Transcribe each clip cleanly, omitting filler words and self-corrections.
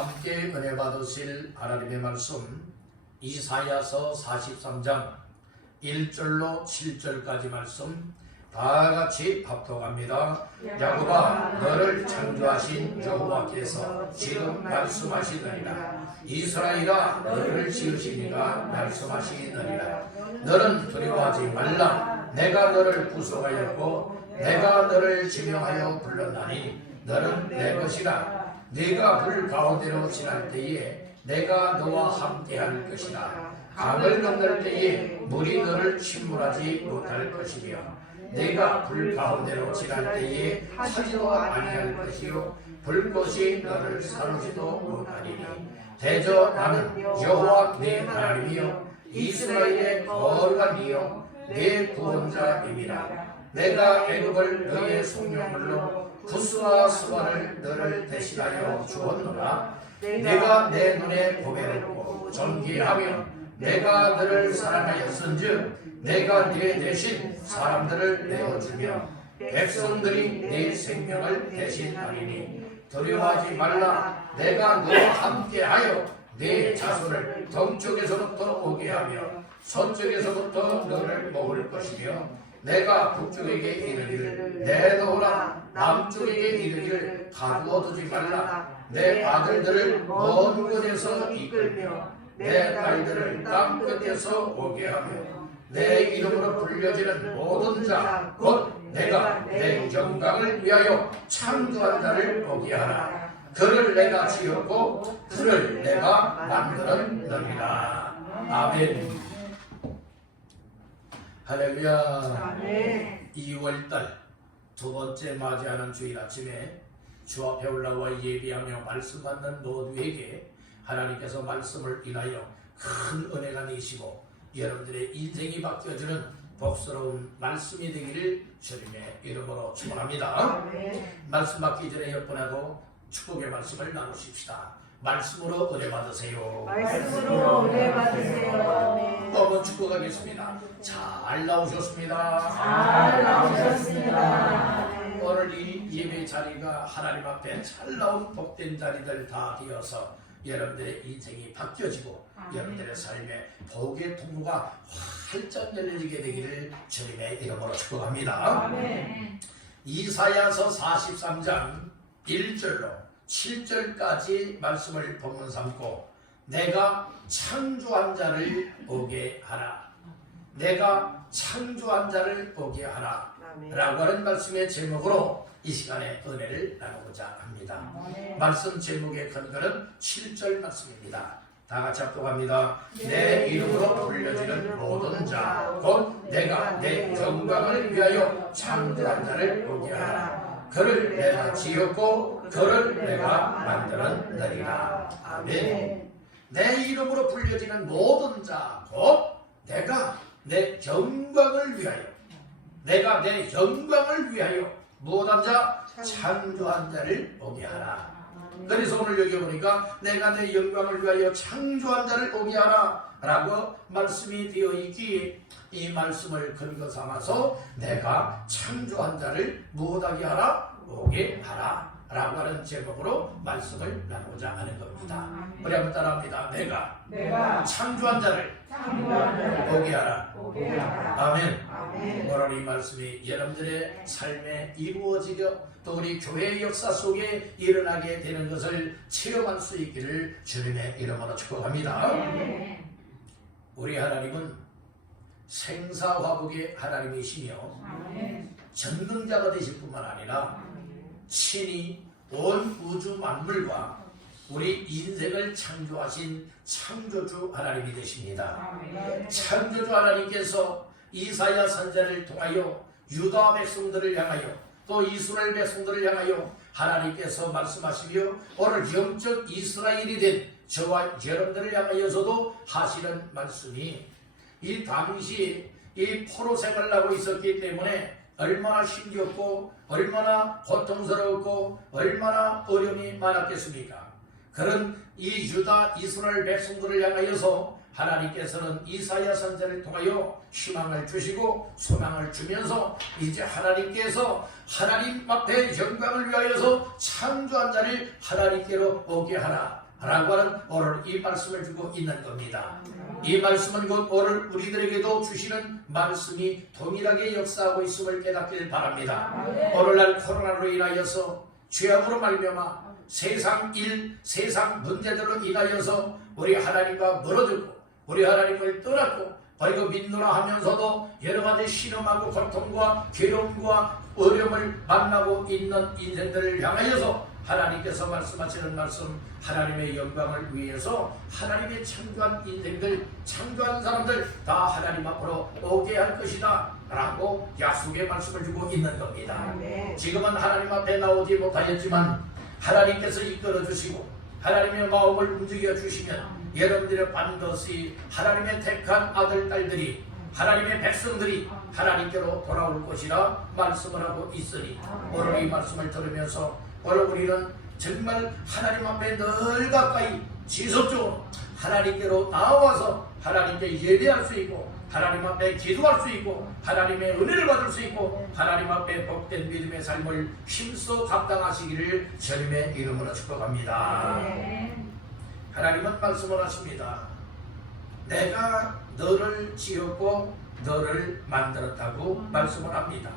함께 은혜 받으실 하나님의 말씀 이사야서 43장 1절로 7절까지 말씀 다같이 합독합니다. 야곱아, 너를 창조하신 여호와께서 지금 말씀하시느니라. 이스라엘아, 너를 지으신 이가 말씀하시느니라. 너는 두려워하지 말라. 내가 너를 구속하였고 내가 너를 지명하여 불렀나니 너는 내 것이라. 네가 불 가운데로 지날 때에 내가 너와 함께할 것이라. 강을 건널 때에 물이 너를 침몰하지 못할 것이며 네가 불 가운데로 지날 때에 타지도 아니할 것이요 불꽃이 너를 사르지도 못하리니 대저 나는 여호와 네 하나님이요 이스라엘의 거룩한 이요 네 구원자임이라. 내가 애굽을 너의 성령물로 구스와 수바를 너를 대신하여 주었노라. 내가 내 눈에 보배롭고 존귀하며 내가 너를 사랑하였은즉 내가 네 대신 사람들을 내어주며 백성들이 네 생명을 대신하리니 두려워하지 말라. 내가 너와 함께하여 네 자손을 동쪽에서부터 오게 하며 서쪽에서부터 너를 먹을 것이며 내가 북쪽에게 이르기를 내놓으라. 남쪽에게 이르기를 가두어두지 말라. 내 아들들을 먼 곳에서 이끌며 내 딸들을 땅 끝에서 오게 하며 내 이름으로 불려지는 모든 자 곧 내가 내 영광을 위하여 창조한 자를 오게 하라. 그를 내가 지었고 그를 내가 만들었느니라. 아멘. 할렐루야. 2월달 두 번째 맞이하는 주일 아침에 주 앞에 올라와 예비하며 말씀 받는 모두에게 하나님께서 말씀을 인하여 큰 은혜가 내시고 여러분들의 인생이 바뀌어지는 복스러운 말씀이 되기를 주님의 이름으로 축원합니다. 말씀 받기 전에 옆분하고 축복의 말씀을 나누십시다. 말씀으로 은혜 받으세요. 말씀으로 은혜 받으세요. 한번 축복하겠습니다. 잘 나오셨습니다. 잘 나오셨습니다. 오늘 이 예배 자리가 하나님 앞에 잘 나온 복된 자리들 다 되어서 여러분들의 인생이 바뀌어지고 여러분들의 삶에 복의 통로가 활짝 열려지게 되기를 주님의 이름으로 축복합니다. 이사야서 43장 1절로 7절까지 말씀을 본문 삼고 내가 창조한 자를 오게 하라. 내가 창조한 자를 오게 하라 라고 하는 말씀의 제목으로 이 시간에 은혜를 나누고자 합니다. 말씀 제목의 근거는 7절 말씀입니다. 다 같이 합독합니다. 내 이름으로 불려지는 모든 자 곧 내가 내 영광을 위하여 창조한 자를 오게 하라. 그를 내가 지었고 그를 내가 만들었느니라. 아멘. 내 이름으로 불려지는 모든 자 곧 내가 내 영광을 위하여 내가 내 영광을 위하여 무엇한 자? 창조한 자를 오게 하라. 그래서 오늘 여기 보니까 내가 내 영광을 위하여 창조한 자를 오게 하라 라고 말씀이 되어 있기에 이 말씀을 근거 삼아서 내가 창조한 자를 무엇하게 하라? 오게 하라 라고 하는 제목으로 말씀을 나누고자 하는 겁니다. 우리 한번 따라합니다. 내가 창조한 자를 오게 하라. 아멘. 오늘 이 말씀이 여러분들의 삶에 이루어지려 또 우리 교회의 역사 속에 일어나게 되는 것을 체험할 수 있기를 주님의 이름으로 축복합니다. 우리 하나님은 생사화복의 하나님이시며 전능자가 되실 뿐만 아니라 친히 온 우주 만물과 우리 인생을 창조하신 창조주 하나님이 되십니다. 창조주 하나님께서 이사야 선지자를 통하여 유다 백성들을 향하여 또 이스라엘 백성들을 향하여 하나님께서 말씀하시며 오늘 영적 이스라엘이 된 저와 여러분들을 향하여서도 하시는 말씀이 이 당시 이 포로 생활을 하고 있었기 때문에 얼마나 힘겹고 얼마나 고통스러웠고 얼마나 어려움이 많았겠습니까? 그런 이 유다 이스라엘 백성들을 향하여서 하나님께서는 이사야 선지자를 통하여 희망을 주시고 소망을 주면서 이제 하나님께서 하나님 앞에 영광을 위하여서 창조한 자를 하나님께로 오게 하라. 라고 하는 오늘 이 말씀을 주고 있는 겁니다. 이 말씀은 곧 오늘 우리들에게도 주시는 말씀이 동일하게 역사하고 있음을 깨닫길 바랍니다. 오늘날 코로나로 인하여서 죄악으로 말미암아 세상 일, 세상 문제들로 인하여서 우리 하나님과 멀어지고 우리 하나님을 떠났고 그리고 믿노라 하면서도 여러 가지 신음하고 고통과 괴로움과 어려움을 만나고 있는 인생들을 향하여서 하나님께서 말씀하시는 말씀, 하나님의 영광을 위해서 하나님의 창조한 인생들, 창조한 사람들 다 하나님 앞으로 오게 할 것이다 라고 약속의 말씀을 주고 있는 겁니다. 지금은 하나님 앞에 나오지 못하였지만 하나님께서 이끌어 주시고 하나님의 마음을 움직여 주시면 여러분들의 반드시 하나님의 택한 아들, 딸들이 하나님의 백성들이 하나님께로 돌아올 것이라 말씀을 하고 있으니 오늘 이 말씀을 들으면서 오늘 우리는 정말 하나님 앞에 늘 가까이 지속적으로 하나님께로 나와서 하나님께 예배할 수 있고 하나님 앞에 기도할 수 있고 하나님의 은혜를 받을 수 있고 하나님 앞에 복된 믿음의 삶을 힘써 감당하시기를 주님의 이름으로 축복합니다. 하나님은 말씀을 하십니다. 내가 너를 지었고 너를 만들었다고 말씀을 합니다.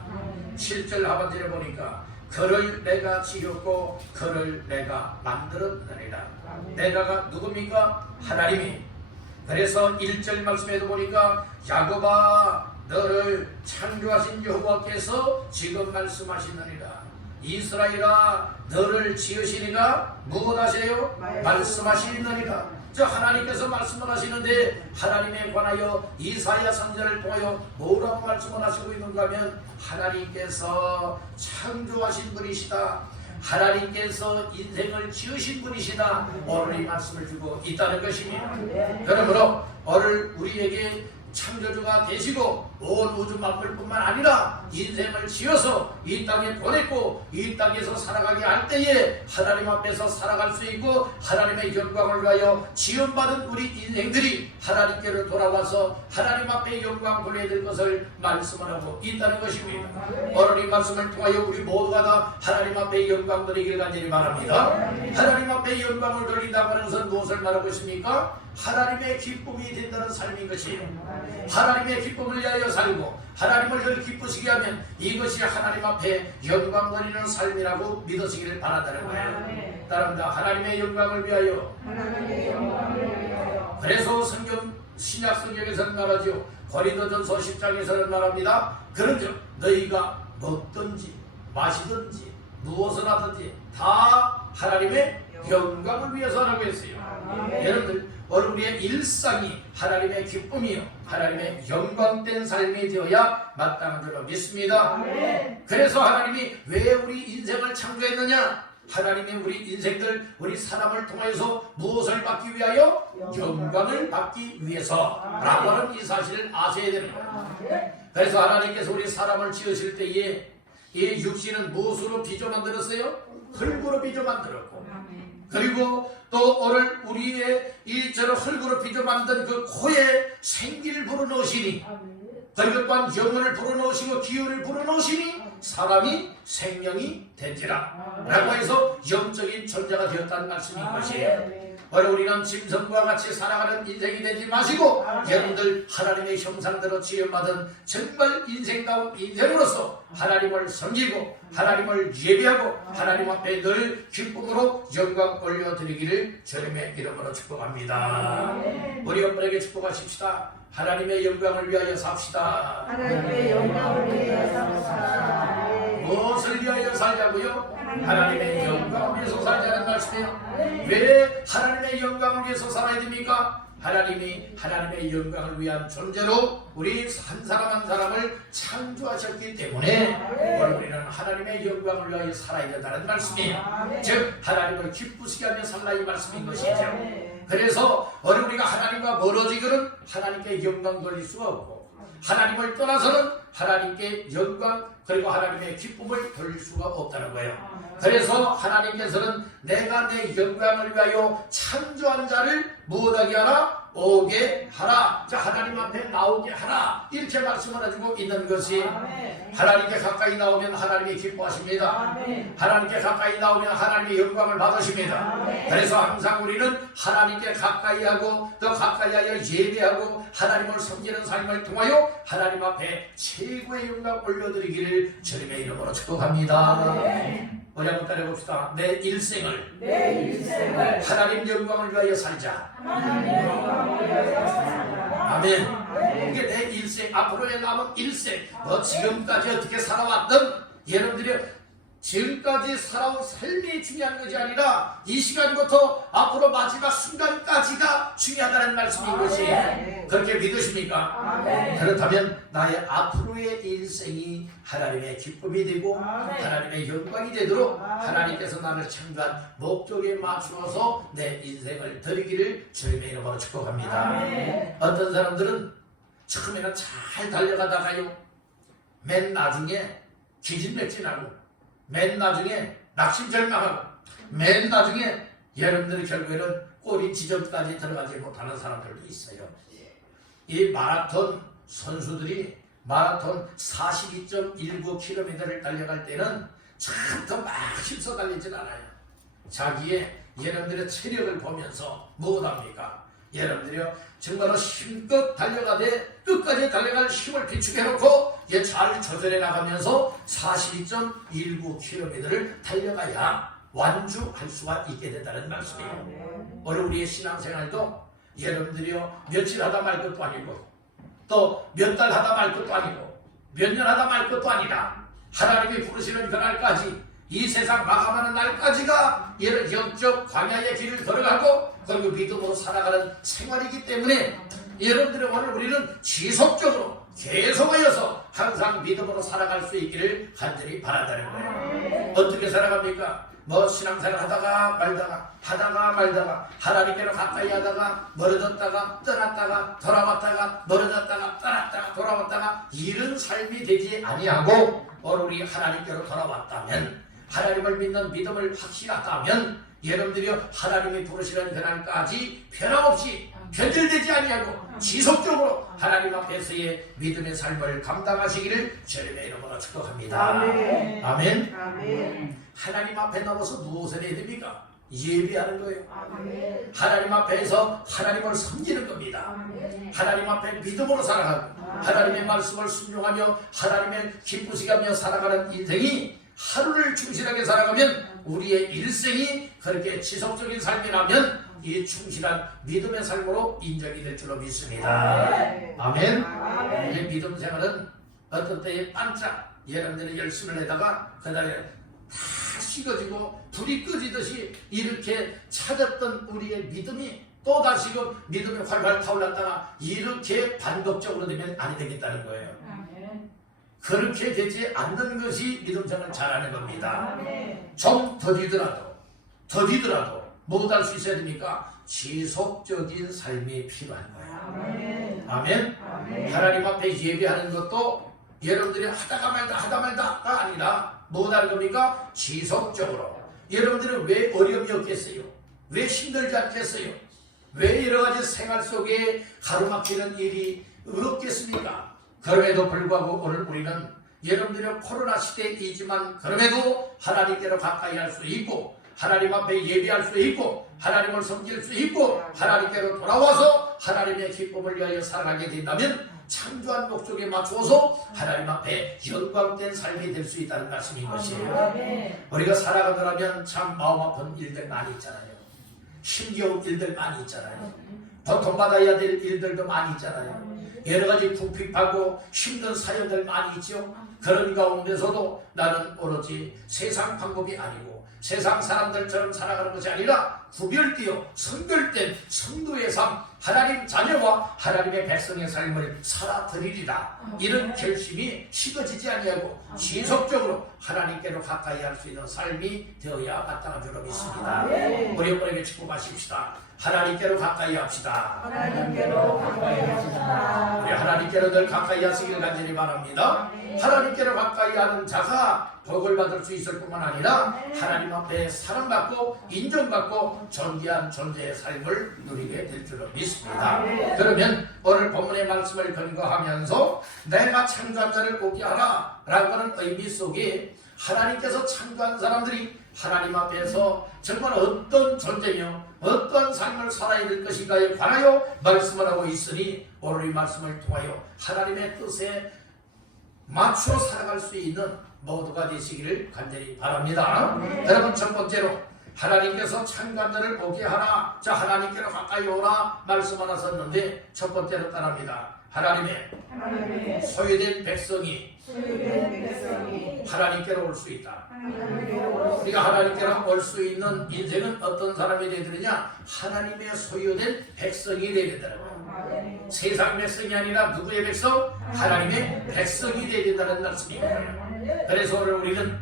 7절 하반절에 보니까 그를 내가 지었고 그를 내가 만들었느니라. 내가가 누굽니까? 하나님이. 그래서 1절 말씀에도 보니까 야곱아 너를 창조하신 여호와께서 지금 말씀하시느니라. 이스라엘아 너를 지으시니가 무엇하세요? 말씀하시느니라. 저 하나님께서 말씀을 하시는데 하나님에 관하여 이사야 선지자를 통하여 뭐라고 말씀을 하시고 있는가 하면 하나님께서 창조하신 분이시다. 하나님께서 인생을 지으신 분이시다. 오늘 이 말씀을 주고 있다는 것입니다. 그러므로 오늘 우리에게 창조주가 되시고 온 우주 만물 뿐만 아니라 인생을 지어서 이 땅에 보냈고 이 땅에서 살아가게 할 때에 하나님 앞에서 살아갈 수 있고 하나님의 영광을 위하여 지원받은 우리 인생들이 하나님께로 돌아와서 하나님 앞에 영광 돌려야 될 것을 말씀을 하고 있다는 것입니다. 오늘 이 말씀을 통하여 우리 모두가 다 하나님 앞에 영광 돌리기를 간절히 바랍니다. 하나님 앞에 영광을 돌린다고 하는 것은 무엇을 말하고 있습니까? 하나님의 기쁨이 된다는 삶인 것이에요. 하나님의 기쁨을 위하여 살고 하나님을 늘 기쁘시게 하면 이것이 하나님 앞에 영광 돌리는 삶이라고 믿으시기를 바란다는 거예요. 따릅니다. 하나님의 영광을 위하여. 그래서 성경 신약 성경에서는 말하죠. 고린도전서 10장에서는 말합니다. 그런즉 너희가 먹든지 마시든지 무엇을 하든지 다 하나님의 영광을 위해서 하라고 했어요. 여러분들 오늘 우리의 일상이 하나님의 기쁨이요 하나님의 영광된 삶이 되어야 마땅한 줄로 믿습니다. 그래서 하나님이 왜 우리 인생을 창조했느냐? 하나님이 우리 인생들 우리 사람을 통해서 무엇을 받기 위하여? 영광을 받기 위해서라고 하는 이 사실을 아셔야 됩니다. 그래서 하나님께서 우리 사람을 지으실 때에 이 육신은 무엇으로 빚어 만들었어요? 흙으로 빚어 만들었고 그리고 또 오늘 우리의 이처럼 흙으로 빚어 만든 그 코에 생기를 불어넣으시니 그리고 또한 영혼을 불어넣으시고 기운을 불어넣으시니 사람이 생명이 된지라 라고 해서 영적인 존재가 되었다는 말씀인 것이에요. 오늘 우리는 짐승과 같이 살아가는 인생이 되지 마시고 여러분들 하나님의 형상대로 지음받은 정말 인생다운 인생으로서 하나님을 섬기고 하나님을 예배하고 하나님 앞에 늘 기쁨으로 영광 올려드리기를 주님의 이름으로 축복합니다. 우리 여러분에게 축복하십시다. 하나님의 영광을 위하여 삽시다. 하나님의 영광을 위하여 삽시다. 무엇을 위하여 살자고요? 하나님의 영광을 위해서 살자는 말씀이에요. 왜 하나님의 영광을 위해서 살아야 됩니까? 하나님이 하나님의 영광을 위한 존재로 우리 한 사람 한 사람을 창조하셨기 때문에 오늘 우리는 하나님의 영광을 위하여 살아야 된다는 말씀이에요. 즉 하나님을 기쁘시게 하며 살라 이 말씀인 것이죠. 그래서 오늘 우리가 하나님과 멀어지기는 하나님께 영광 돌릴 수가 없고 하나님을 떠나서는 하나님께 영광 그리고 하나님의 기쁨을 돌릴 수가 없다는 거예요. 그래서 하나님께서는 내가 내 영광을 위하여 창조한 자를 무엇하게 하라? 오게 하라. 자, 하나님 앞에 나오게 하라. 이렇게 말씀을 해주고 있는 것이 하나님께 가까이 나오면 하나님이 기뻐하십니다. 하나님께 가까이 나오면 하나님의 영광을 받으십니다. 그래서 항상 우리는 하나님께 가까이 하고 더 가까이 하여 예배하고 하나님을 섬기는 삶을 통하여 하나님 앞에 최고의 영광 올려드리기를 주님의 이름으로 축복합니다. 우리 한번 따라해봅시다. 내 일생을 하나님 영광을 위하여 살자. 아멘. 이게 내 일생, 앞으로의 남은 일생, 너 지금까지 어떻게 살아왔든 여러분들이 지금까지 살아온 삶이 중요한 것이 아니라 이 시간부터 앞으로 마지막 순간까지가 중요하다는 말씀인 것이 그렇게 믿으십니까? 그렇다면 나의 앞으로의 일생이 하나님의 기쁨이 되고 하나님의 영광이 되도록 하나님께서 나를 창조한 목적에 맞추어서 내 인생을 드리기를 주님의 이름으로 축복합니다. 어떤 사람들은 처음에는 잘 달려가다가요, 맨 나중에 기진맥진하고 맨 나중에 낙심절망하고 맨 나중에 여러분들이 결국에는 꼬리 지점까지 들어가지 못하는 사람들도 있어요. 이 마라톤 선수들이 마라톤 42.19km를 달려갈 때는 참 더 막 힘써 달리진 않아요. 자기의 여러분들의 체력을 보면서 무엇합니까? 여러분들이요, 정말로 힘껏 달려가되 끝까지 달려갈 힘을 비축해놓고 잘 조절해 나가면서 42.19km를 달려가야 완주할 수가 있게 된다는 말씀이에요. 우리의 신앙생활도 여러분들이요, 며칠 하다 말 것도 아니고 또 몇 달 하다 말 것도 아니고 몇 년 하다 말 것도 아니라 하나님이 부르시는 그날까지, 이 세상 마감하는 날까지가 영적 광야의 길을 걸어가고 그리고 믿음으로 살아가는 생활이기 때문에 여러분들의 오늘 우리는 지속적으로 계속하여서 항상 믿음으로 살아갈 수 있기를 간절히 바란다는 거예요. 어떻게 살아갑니까? 뭐 신앙생활 하다가 말다가 하나님께로 가까이 하다가 멀어졌다가 떠났다가 돌아왔다가 멀어졌다가 떠났다가 돌아왔다가 이런 삶이 되지 아니하고 오늘 우리 하나님께로 돌아왔다면, 하나님을 믿는 믿음을 확실하다면 여러분들이요, 하나님이 부르시는 그날까지 변함없이 변질되지 아니하고 지속적으로 하나님 앞에서의 믿음의 삶을 감당하시기를 주님의 이름으로 축복합니다. 아멘. 아멘. 하나님 앞에 나와서 무엇을 해야 됩니까? 예배하는 거예요. 하나님 앞에서 하나님을 섬기는 겁니다. 하나님 앞에 믿음으로 살아가고 하나님의 말씀을 순종하며 하나님의 기쁘시게 하며 살아가는 인생이, 하루를 충실하게 살아가면 우리의 일생이 그렇게 지속적인 삶이라면 이 충실한 믿음의 삶으로 인정이 될 줄로 믿습니다. 아멘. 이 믿음 생활은 어떤 때에 반짝 여러분들이 열심을 내다가 그 다음에 다 식어지고 불이 꺼지듯이 이렇게 찾았던 우리의 믿음이 또 다시금 믿음이 활활 타올랐다가 이렇게 반복적으로 되면 안 되겠다는 거예요. 그렇게 되지 않는 것이 믿음 생활을 잘하는 겁니다. 좀 더디더라도 무엇 할 수 있어야 됩니까? 지속적인 삶이 필요한 거예요. 아멘. 하나님 앞에 예배하는 것도 여러분들이 하다가 말다가 아니라 무엇 하는 겁니까? 지속적으로. 여러분들은 왜 어려움이 없겠어요? 왜 힘들지 않겠어요? 왜 여러 가지 생활 속에 가로막히는 일이 없겠습니까? 그럼에도 불구하고 오늘 우리는 여러분들의 코로나 시대이지만 그럼에도 하나님께로 가까이 할 수 있고 하나님 앞에 예배할 수 있고 하나님을 섬길 수 있고 하나님께로 돌아와서 하나님의 기쁨을 위하여 살아가게 된다면 창조한 목적에 맞추어서 하나님 앞에 영광된 삶이 될 수 있다는 말씀인 것이에요. 우리가 살아가더라면 참 마음 아픈 일들 많이 있잖아요. 힘겨운 일들 많이 있잖아요. 고통받아야 될 일들도 많이 있잖아요. 여러 가지 궁핍하고 힘든 사연들 많이 있죠. 그런 가운데서도 나는 오로지 세상 방법이 아니고 세상 사람들처럼 살아가는 것이 아니라 구별되어 선별된 성도의 삶, 하나님 자녀와 하나님의 백성의 삶을 살아드리리라. 이런 결심이 식어지지 아니하고 지속적으로 하나님께로 가까이 할 수 있는 삶이 되어야 마땅한 줄로 믿습니다. 우리 여러분에게 축복하십시다. 하나님께로 가까이 합시다. 하나님께로 가까이 합시다. 우리 하나님께로 늘 가까이 하시길 간절히 바랍니다. 하나님께로 가까이 하는 자가 복을 받을 수 있을 뿐만 아니라 하나님 앞에 사랑받고 인정받고 존귀한 존재의 삶을 누리게 될 줄로 믿습니다. 그러면 오늘 본문의 말씀을 근거하면서 내가 창조한 자를 오게 하라 라고 하는 의미 속에 하나님께서 창조한 사람들이 하나님 앞에서 정말 어떤 존재며 어떠한 삶을 살아야 될 것인가에 관하여 말씀을 하고 있으니 오늘 이 말씀을 통하여 하나님의 뜻에 맞춰 살아갈 수 있는 모두가 되시기를 간절히 바랍니다. 여러분, 첫 번째로 하나님께서 창조한 자를 오게 하라. 자, 하나님께로 가까이 오라 말씀 하나 썼는데 첫 번째로 따라합니다. 하나님의 소유된 백성이 하나님께로 올 수 있다. 우리가 하나님께로 올 수 있는 인생은 어떤 사람이 되야 되느냐? 하나님의 소유된 백성이 되야 된다는 거예요. 세상 백성이 아니라 누구의 백성? 하나님의 백성이 되야 된다는 말씀입니다. 그래서 오늘 우리는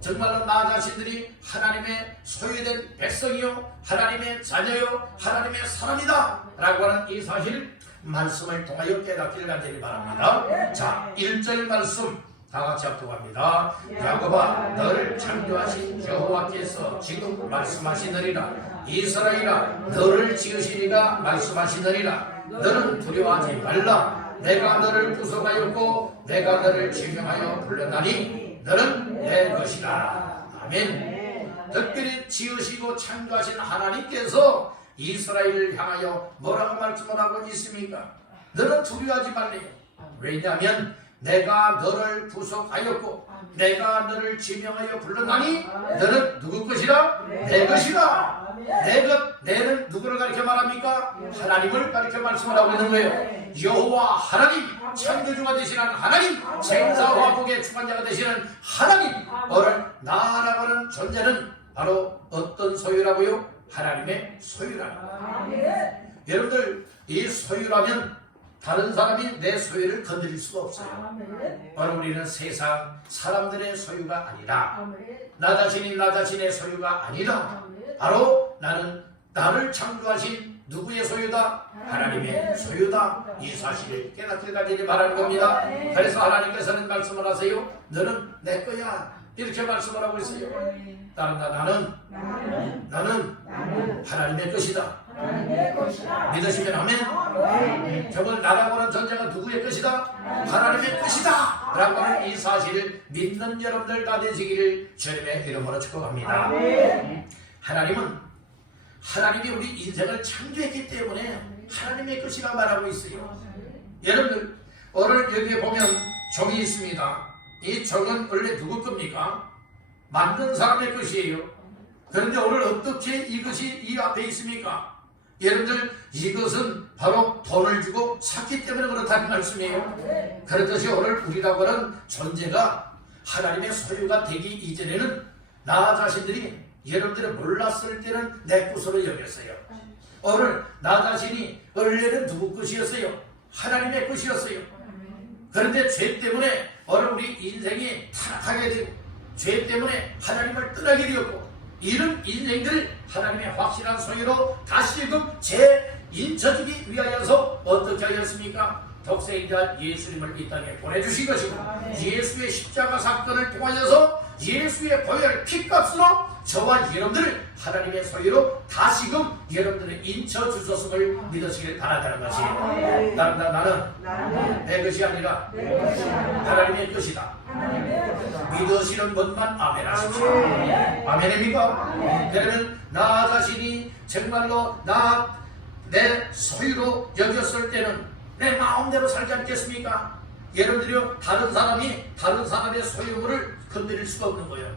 정말로 나 자신들이 하나님의 소유된 백성이요, 하나님의 자녀요, 하나님의 사람이다 라고 하는 이 사실 말씀을 통하여 깨닫기를 간절히 바랍니다. 자, 1절 말씀 다 같이 합독합니다. 야곱아, 너를 창조하신 여호와께서 지금 말씀하시느니라. 이스라엘아, 너를 지으시니가 말씀하시느니라. 너는 두려워하지 말라. 내가 너를 구속하였고 내가 너를 지명하여 불렀나니 너는 내 것이라. 아멘. 특별히 지으시고 창조하신 하나님께서 이스라엘을 향하여 뭐라고 말씀을 하고 있습니까? 너는 두려워하지 말래요. 왜냐하면 내가 너를 구속하였고 내가 너를 지명하여 불렀나니 너는 누구 것이라? 내 것이라. 내는 누구를 가리켜 말합니까? 하나님을 가리켜 말씀을 하고 있는 거예요. 여호와 하나님, 창조주가 되시는 하나님, 생사와 복의 주관자가 되시는 하나님. 오늘 나라고 하는 존재는 바로 어떤 소유라고요? 하나님의 소유라는 거예요. 여러분들, 이 소유라면 다른 사람이 내 소유를 건드릴 수가 없어요. 바로 우리는 세상 사람들의 소유가 아니라, 나 자신이 나 자신의 소유가 아니라, 바로 나를 창조하신 누구의 소유다? 하나님의 소유다. 이 사실을 깨닫기를 간절히 바라는 겁니다. 그래서 하나님께서는 말씀을 하세요. 너는 내 거야. 이렇게 말씀을 하고 있어요. 나는 하나님의 것이다. 믿으시면 아멘. 저걸 나라고 하는 존재가 누구의 것이다? 하나님의 것이다 라고 하는 이 사실을 믿는 여러분들 다 되시기를 주님의 이름으로 축복합니다. 하나님이 우리 인생을 창조했기 때문에 하나님의 것이라 말하고 있어요. 여러분들, 오늘 여기에 보면 종이 있습니다. 이 종은 원래 누구 겁니까? 만든 사람의 것이에요. 그런데 오늘 어떻게 이것이 이 앞에 있습니까? 여러분들, 이것은 바로 돈을 주고 샀기 때문에 그렇다는 말씀이에요. 그렇듯이 오늘 우리라고 하는 존재가 하나님의 소유가 되기 이전에는 나 자신들이 여러분들이 몰랐을 때는 내 것으로 여겼어요. 오늘 나 자신이 원래는 누구 것이었어요? 하나님의 것이었어요. 그런데 죄 때문에 오늘 우리 인생이 타락하게 되고 죄 때문에 하나님을 떠나게 되었고 이런 인생들을 하나님의 확실한 소유로 다시금 재인쳐주기 위하여서 어떻게 하였습니까? 독생자 예수님을 이 땅에 보내주신 것이고 예수의 십자가 사건을 통하여서 예수의 보혈 피값으로 저와 여러분들을 하나님의 소유로 다시금 여러분들의 인쳐주셨음을 믿으시길 바란다는 것이에요. 나는 내 것이 아니라 하나님의 것이다. 믿으시는 분만 아멘 하십시오. 아멘입니까? 그러면 나 자신이 정말로 내 소유로 여겼을 때는 내 마음대로 살지 않겠습니까? 여러분들이요, 다른 사람의 소유물을 건드릴 수가 없는 거예요.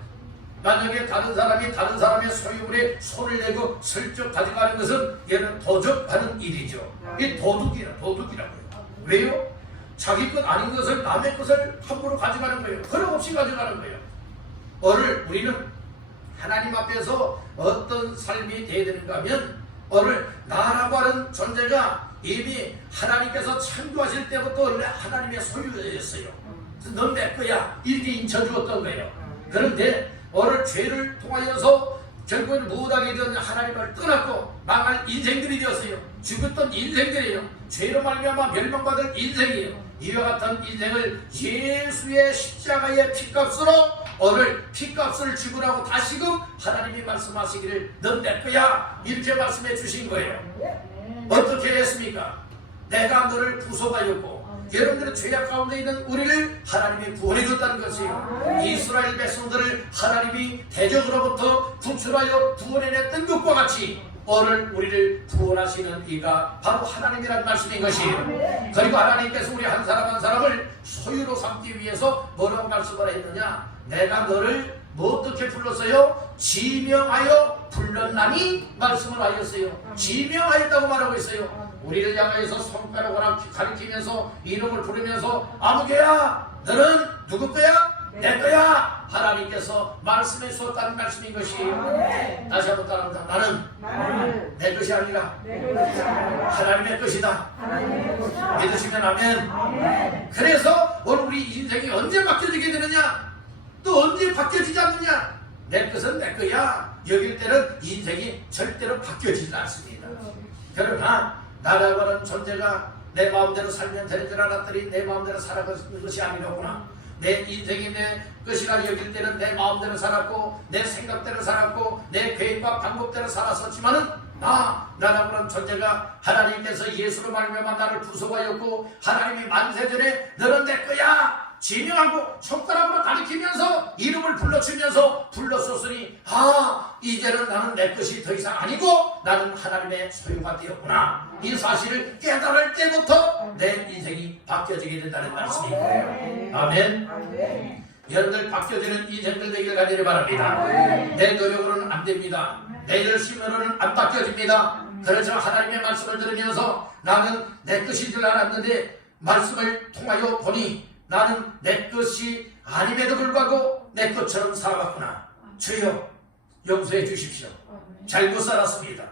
만약에 다른 사람이 다른 사람의 소유물에 손을 내고 슬쩍 가져가는 것은 얘는 도적하는 일이죠. 이 도둑이라고요. 왜요? 자기 것 아닌 것을 남의 것을 함부로 가져가는 거예요. 허락 없이 가져가는 거예요. 오늘 우리는 하나님 앞에서 어떤 삶이 되어야 되는가 하면 오늘 나라고 하는 존재가 이미 하나님께서 창조하실 때부터 원래 하나님의 소유였어요. 넌 내 거야 이렇게 인쳐주었던 거예요. 그런데 오늘 죄를 통하여서 결국은 무당이 되었는 하나님을 떠났고 망할 인생들이 되었어요. 죽었던 인생들이에요. 죄로 말미암아 멸망받을 인생이에요. 이와 같은 인생을 예수의 십자가의 피값으로 오늘 피값을 지불하고 다시금 하나님이 말씀하시기를 넌 내 거야 이렇게 말씀해 주신 거예요. 어떻게 했습니까? 내가 너를 구속하였고 여러분들의 죄악 가운데 있는 우리를 하나님이 구원해 줬다는 것이에요. 이스라엘 백성들을 하나님이 대적으로부터 구출하여 구원해냈던 것과 같이 오늘 우리를 구원하시는 이가 바로 하나님이라는 말씀인 것이에요. 그리고 하나님께서 우리 한 사람 한 사람을 소유로 삼기 위해서 뭐라고 말씀을 했느냐? 내가 너를 뭐 어떻게 불렀어요? 지명하여 불렀나니 말씀을 하였어요. 지명하였다고 말하고 있어요. 우리를 향해서 손가락으로 가리키면서 이름을 부르면서 아무개야 너는 누구 거야? 내 거야. 하나님께서 말씀해 주었다는 말씀인 것이에요. 다시 한번 따라합니다. 나는 내 것이 아니라 하나님의 것이다. 믿으시면 아멘. 그래서 오늘 우리 인생이 언제 바뀌어지게 되느냐? 또 언제 바뀌어지지 않느냐? 내 것은 내 거야. 여길 때는 인생이 절대로 바뀌어지지 않습니다. 그러나 나라고 하는 존재가 내 마음대로 살면 되는 줄 알았더니 내 마음대로 살아가는 것이 아니로구나. 내 인생이 내 것이라 여길 때는 내 마음대로 살았고 내 생각대로 살았고 내 계획과 방법대로 살았었지만은 나라고 하는 존재가 하나님께서 예수로 말미암아 나를 구속하였고 하나님이 만세전에 너는 내 거야 지명하고 손가락으로 가리키면서 이름을 불러주면서 불렀었으니 이제는 나는 내 것이 더 이상 아니고 나는 하나님의 소유가 되었구나. 이 사실을 깨달을 때부터 내 인생이 바뀌어지게 된다는 말씀인 거예요. 아멘. 여러분들 바뀌어지는 인생들 되기를 간절히 바랍니다. 내 노력으로는 안 됩니다. 내 열심으로는 안 바뀌어집니다. 그래서 하나님의 말씀을 들으면서 나는 내 것인 줄 알았는데 말씀을 통하여 보니 나는 내 것이 아님에도 불구하고 내 것처럼 살아갔구나. 주여 용서해 주십시오. 잘못 살았습니다.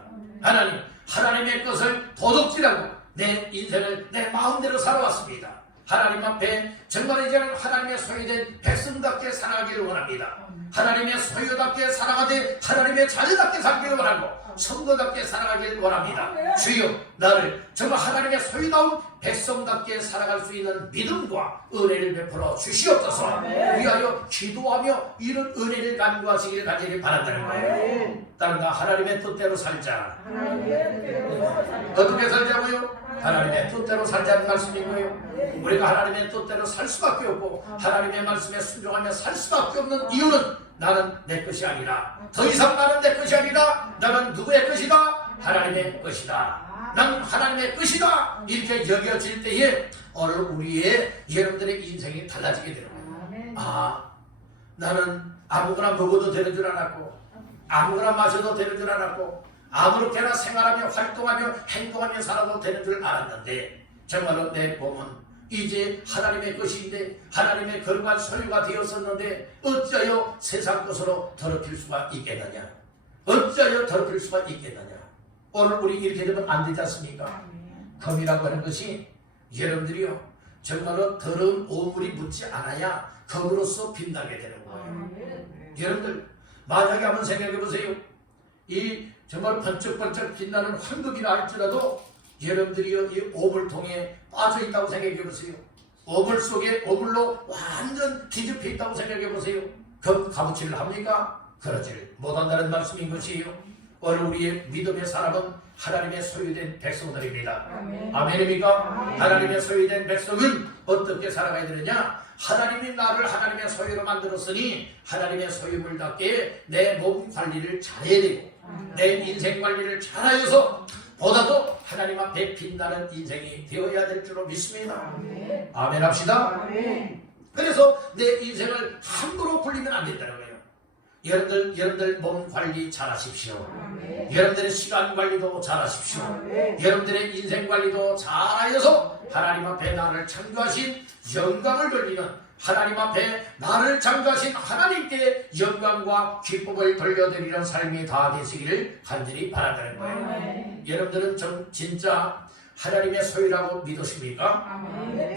하나님의 것을 도둑질하고 내 인생을 내 마음대로 살아왔습니다. 하나님 앞에 정말 이제는 하나님의 소유된 백성답게 살아가기를 원합니다. 하나님의 소유답게 살아가되 하나님의 자녀답게 살기를 원하고 성도답게 살아가기를 원합니다. 주여 나를 정말 하나님의 소유다운 백성답게 살아갈 수 있는 믿음과 은혜를 베풀어 주시옵소서. 위하여 기도하며 이런 은혜를 간구하시기를 간절히 바란다는 거예요. 다른가 하나님의 뜻대로 살자. 어떻게 살자고요? 하나님의 뜻대로 살자는 말씀인 거예요. 우리가 하나님의 뜻대로 살 수밖에 없고 하나님의 말씀에 순종하며 살 수밖에 없는 이유는 나는 내 것이 아니라 더 이상 나는 내 것이 아니라 나는 누구의 것이다? 하나님의 것이다. 나는 하나님의 것이다. 이렇게 여겨질 때에 오늘 우리의 여러분들의 인생이 달라지게 되는 거예요. 나는 아무거나 먹어도 되는 줄 알았고 아무거나 마셔도 되는 줄 알았고 아무렇게나 생활하며 활동하며 행동하며 살아도 되는 줄 알았는데 정말로 내 몸은 이제 하나님의 것인데 하나님의 거룩한 소유가 되었었는데 어찌하여 세상 것으로 더럽힐 수가 있겠느냐? 어찌하여 더럽힐 수가 있겠느냐? 오늘 우리 이렇게 되면 안 되지 않습니까? 검이라고 하는 것이 여러분들이요 정말로 더러운 오물이 묻지 않아야 검으로서 빛나게 되는 거예요. 여러분들 만약에 한번 생각해 보세요. 이 정말 번쩍번쩍 빛나는 황금이라 할지라도 여러분들이요 이 오물통에 빠져 있다고 생각해 보세요. 오물 속에 오물로 완전 뒤집혀 있다고 생각해 보세요. 그럼 값어치를 합니까? 그러지 못한다는 말씀인 것이에요. 오늘 우리의 믿음의 사람은 하나님의 소유된 백성들입니다. 아멘입니까? 하나님의 소유된 백성은 어떻게 살아가야 되느냐? 하나님이 나를 하나님의 소유로 만들었으니 하나님의 소유물답게 내 몸 관리를 잘해야 되고 내 인생 관리를 잘하여서 보다도 하나님 앞에 빛나는 인생이 되어야 될 줄로 믿습니다. 아멘 합시다. 그래서 내 인생을 함부로 굴리면 안 된다는 거예요. 여러분들 몸 관리 잘하십시오. 여러분들의 시간 관리도 잘하십시오. 여러분들의 인생 관리도 잘하여서 하나님 앞에 나를 창조하신 영광을 돌리는 하나님 앞에 나를 창조하신 하나님께 영광과 기쁨을 돌려드리는 삶이 다 되시기를 간절히 바란다는 거예요. 여러분들은 진짜 하나님의 소유라고 믿으십니까?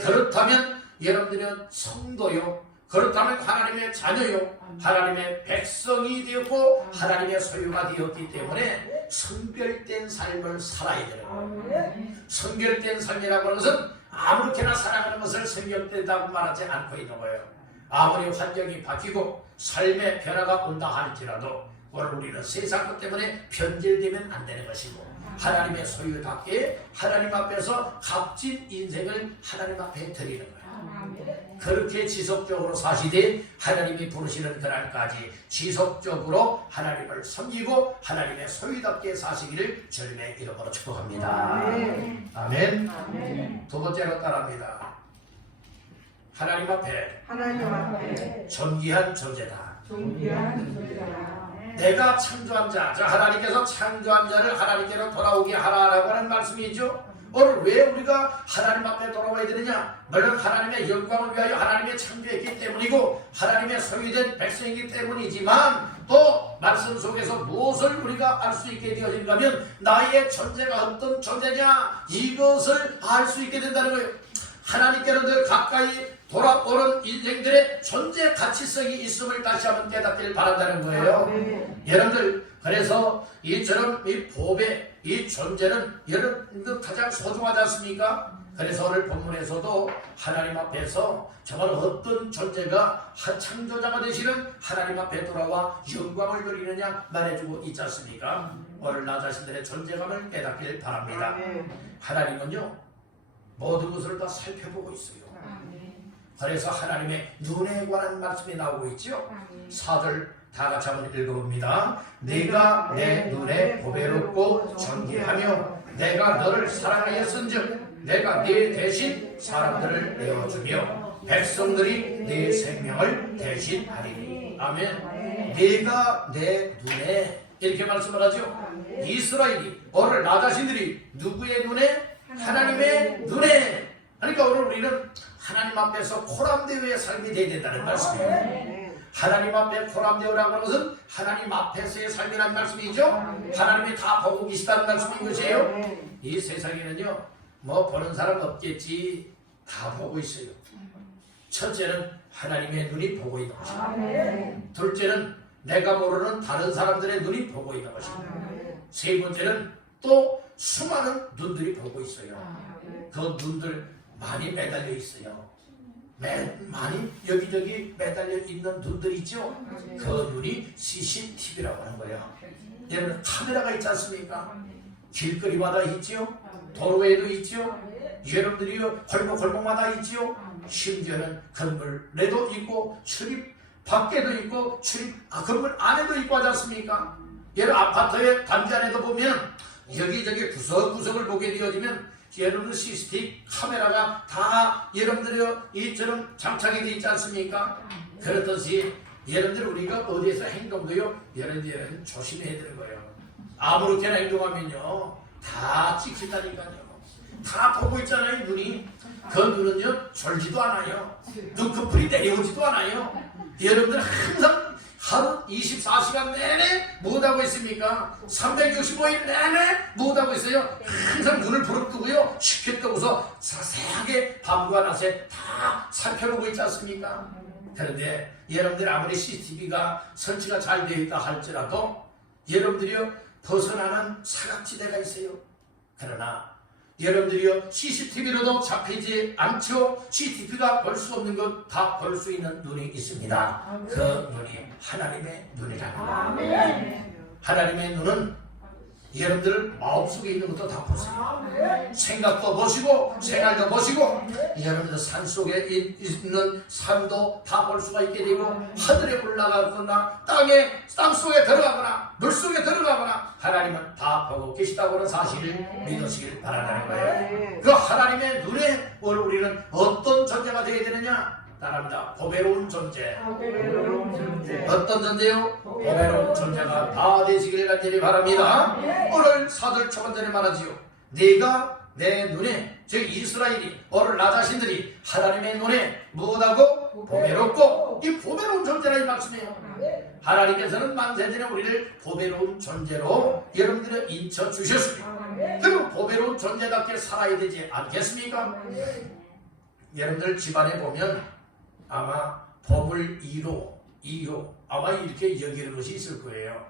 그렇다면 여러분들은 성도요 그렇다면 하나님의 자녀요, 하나님의 백성이 되었고 하나님의 소유가 되었기 때문에 성별된 삶을 살아야 되는 거예요. 성별된 삶이라고 하는 것은 아무렇게나 살아가는 것을 성별되다고 말하지 않고 있는 거예요. 아무리 환경이 바뀌고 삶의 변화가 온다 할지라도 오늘 우리는 세상 것 때문에 변질되면 안 되는 것이고 하나님의 소유답게 하나님 앞에서 값진 인생을 하나님 앞에 드리는 거예요. 그렇게 지속적으로 사시되 하나님이 부르시는 그날까지 지속적으로 하나님을 섬기고 하나님의 소유답게 사시기를 주님의 이름으로 축복합니다. 아멘. 두 번째로 따라합니다. 하나님 앞에 존귀한 존재다. 내가 창조한 자, 하나님께서 창조한 자를 하나님께로 돌아오게 하라라고 하는 말씀이죠. 오늘 왜 우리가 하나님 앞에 돌아와야 되느냐? 물론 하나님의 영광을 위하여 하나님의 창조했기 때문이고 하나님의 소유된 백성이기 때문이지만 또 말씀 속에서 무엇을 우리가 알 수 있게 되어진가 하면 나의 존재가 어떤 존재냐 이것을 알 수 있게 된다는 거예요. 하나님께로 늘 가까이 돌아오는 인생들의 존재 가치성이 있음을 다시 한번 깨닫기를 바란다는 거예요. 여러분들 그래서 이처럼 이 법의 이 존재는 여러분들 가장 소중하지 않습니까? 그래서 오늘 본문에서도 하나님 앞에서 정말 어떤 존재가 창조자가 되시는 하나님 앞에 돌아와 영광을 돌리느냐 말해주고 있지 않습니까? 오늘 나 자신들의 존재감을 깨닫기를 바랍니다. 하나님은요 모든 것을 다 살펴보고 있어요. 그래서 하나님의 눈에 관한 말씀이 나오고 있죠. 4절 다 같이 한번 읽어봅니다. 내가 내 눈에 보배롭고 존귀하며 내가 너를 사랑하였은즉 내가 네 대신 사람들을 내어주며 백성들이 네 생명을 대신하리니. 아멘. 내가 내 눈에 이렇게 말씀을 하죠. 이스라엘이 오늘 나 자신들이 누구의 눈에? 하나님의 눈에. 그러니까 오늘 우리는 하나님 앞에서 코람데오의 삶이 되어야 된다는 말씀이에요. 하나님 앞에 코람데오라고 하는 것은 하나님 앞에서의 삶이라는 말씀이죠. 하나님이 다 보고 계시다는 말씀인 것이에요. 이 세상에는요 뭐 보는 사람 없겠지 다 보고 있어요. 첫째는 하나님의 눈이 보고 있는 것입니다. 둘째는 내가 모르는 다른 사람들의 눈이 보고 있는 것입니다. 세 번째는 또 수많은 눈들이 보고 있어요. 그 눈들 많이 매달려 있어요. 많이 여기저기 매달려 있는 눈들이 있죠. 그 눈이 CCTV라고 하는 거예요. 여러분 카메라가 있지 않습니까? 길거리마다 있죠. 도로에도 있죠. 여러분들이 골목골목마다 있죠. 심지어는 건물에도 있고 출입 밖에도 있고 출입 건물 안에도 있고 하지 않습니까? 여러분 아파트의 단지 안에도 보면 여기저기 구석구석을 보게 되어지면 여러분들 CCTV 카메라가 다 여러분들이 이처럼 장착이 되어 있지 않습니까? 그렇듯이 여러분들 우리가 어디에서 행동도요 여러분들 조심해야 되는 거예요. 아무렇게나 행동하면요 다 찍힌다니까요. 다 보고 있잖아요. 눈이. 그 눈은요 졸지도 않아요. 눈꺼풀이 내려오지도 않아요. 여러분들 항상 하루 24시간 내내 뭐하고 있습니까? 365일 내내 뭐하고 있어요? 항상 눈을 부릅뜨고요 쉽게 뜨고서 자세하게 밤과 낮에 다 살펴보고 있지 않습니까? 그런데 여러분들 아무리 CCTV가 설치가 잘 되어 있다 할지라도 여러분들이요 벗어나는 사각지대가 있어요. 그러나 여러분들이요 CCTV로도 잡히지 않죠. CCTV가 볼 수 없는 것 다 볼 수 있는 눈이 있습니다. 그 눈이 하나님의 눈이라는 거예요. 하나님의 눈은 여러분들 마음속에 있는 것도 다 보세요. 생각도 보시고 생활도 보시고 여러분들 산속에 있는 삶도 다 볼 수가 있게 되고 하늘에 올라가거나 땅속에 들어가거나 물속에 들어가거나 하나님은 다 보고 계시다고 하는 사실을 믿으시길 바라는 거예요. 그 하나님의 눈에 오늘 우리는 어떤 존재가 되어야 되느냐? 따라합니다. 보배로운 존재. 어떤 존재요? 보배로운 존재가 다 되시길 간절히 바랍니다. 오늘 4절 초반절에 말하지요. 내가 내 눈에 즉 이스라엘이 오늘 나 자신들이 하나님의 눈에 무엇하고 보배롭고 이 보배로운 존재라 이 말씀이에요. 하나님께서는 만세전에 우리를 보배로운 존재로 여러분들을 인쳐 주셨습니다. 그리고 보배로운 존재답게 살아야 되지 않겠습니까? 여러분들 집안에 보면 아마 보물 2호 아마 이렇게 여기는 것이 있을 거예요.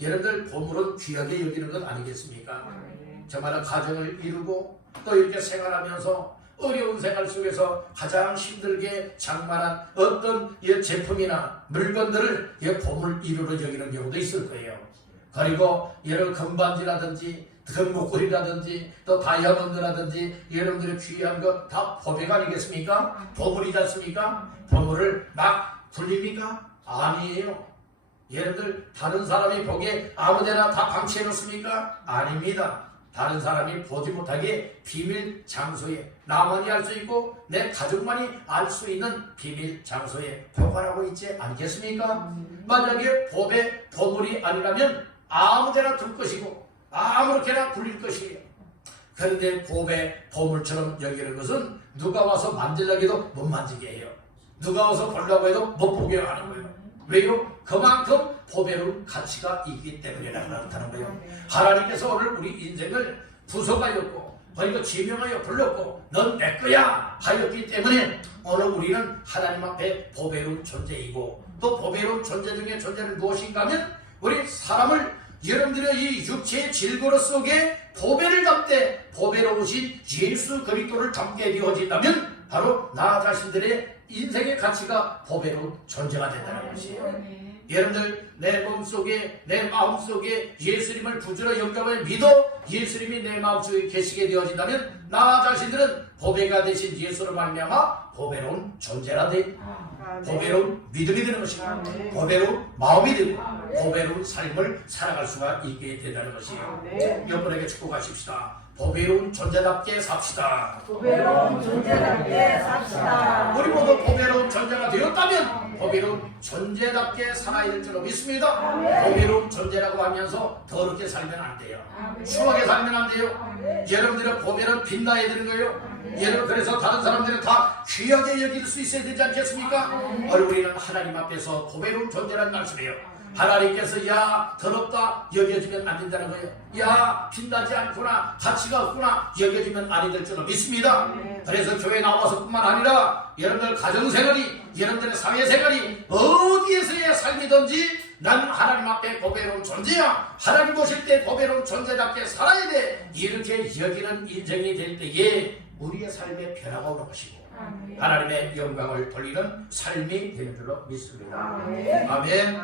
여러분들 보물은 귀하게 여기는 것 아니겠습니까? 정말 가정을 이루고 또 이렇게 생활하면서 어려운 생활 속에서 가장 힘들게 장만한 어떤 제품이나 물건들을 보물 1호로 여기는 경우도 있을 거예요. 그리고 여러 금반지라든지 금목걸이라든지 또 다이아몬드라든지 여러분들의 귀한 것 다 보백 아니겠습니까? 보물이지 않습니까? 보물을 막 돌립니까? 아니에요. 여러분들 다른 사람이 보기에 아무데나 다 방치해 놓습니까? 아닙니다. 다른 사람이 보지 못하게 비밀 장소에 나만이 알 수 있고 내 가족만이 알 수 있는 비밀 장소에 보관하고 있지 않겠습니까? 만약에 보물이 아니라면 아무데나 둘 것이고 아무렇게나 굴릴 것이에요. 그런데 보물처럼 여기는 것은 누가 와서 만지려고 해도 못 만지게 해요. 누가 와서 보려고 해도 못 보게 하는 거예요. 왜요? 그만큼 보배로운 가치가 있기 때문이라고 나타나는 거예요. 하나님께서 오늘 우리 인생을 부서가였고 그리고 지명하여 불렀고 넌 내 거야 하였기 때문에 오늘 우리는 하나님 앞에 보배로운 존재이고 또 보배로운 존재 중에 존재는 무엇인가 하면 우리 사람을 여러분들의 이 육체의 질고로 속에 보배를 담되 보배로우신 예수 그리스도를 담게 되어진다면 바로 나 자신들의 인생의 가치가 보배로운 존재가 된다는 것이에요. 여러분들 내 몸속에 내 마음속에 예수님을 부지런히 영접하여 믿어 예수님이 내 마음속에 계시게 되어진다면 나 자신들은 보배가 되신 예수로 말미암아 보배로운 존재가 돼 보배로운 믿음이 되는 것이고 보배로운 마음이 되고 보배로운 삶을 살아갈 수가 있게 된다는 것이에요. 여러분에게 축복하십시다. 보배로운 존재답게 삽시다. 보배로운 존재답게 삽시다. 우리 모두 보배로운 존재가 되었다면 보배로운 존재답게 살아야 될 줄로 믿습니다. 보배로운 존재라고 하면서 더럽게 살면 안 돼요. 추하게 살면 안 돼요. 여러분들의 보배는 빛나야 되는 거예요. 여러분 그래서 다른 사람들은 다 귀하게 여길 수 있어야 되지 않겠습니까? 우리는 하나님 앞에서 보배로운 존재라는 말씀이에요. 하나님께서 야 더럽다 여겨주면 안 된다는 거예요. 야 빛나지 않구나 가치가 없구나 여겨주면 아니 될 줄로 믿습니다. 그래서 교회 나와서 뿐만 아니라 여러분들 가정생활이 여러분들의 사회생활이 어디에서의 삶이든지 난 하나님 앞에 보배로운 존재야. 하나님 보실 때 보배로운 존재답게 살아야 돼. 이렇게 여기는 인생이 될 때에 우리의 삶에 변화가 오는 것이고 하나님의 영광을 돌리는 삶이 되는 줄로 믿습니다. 아멘.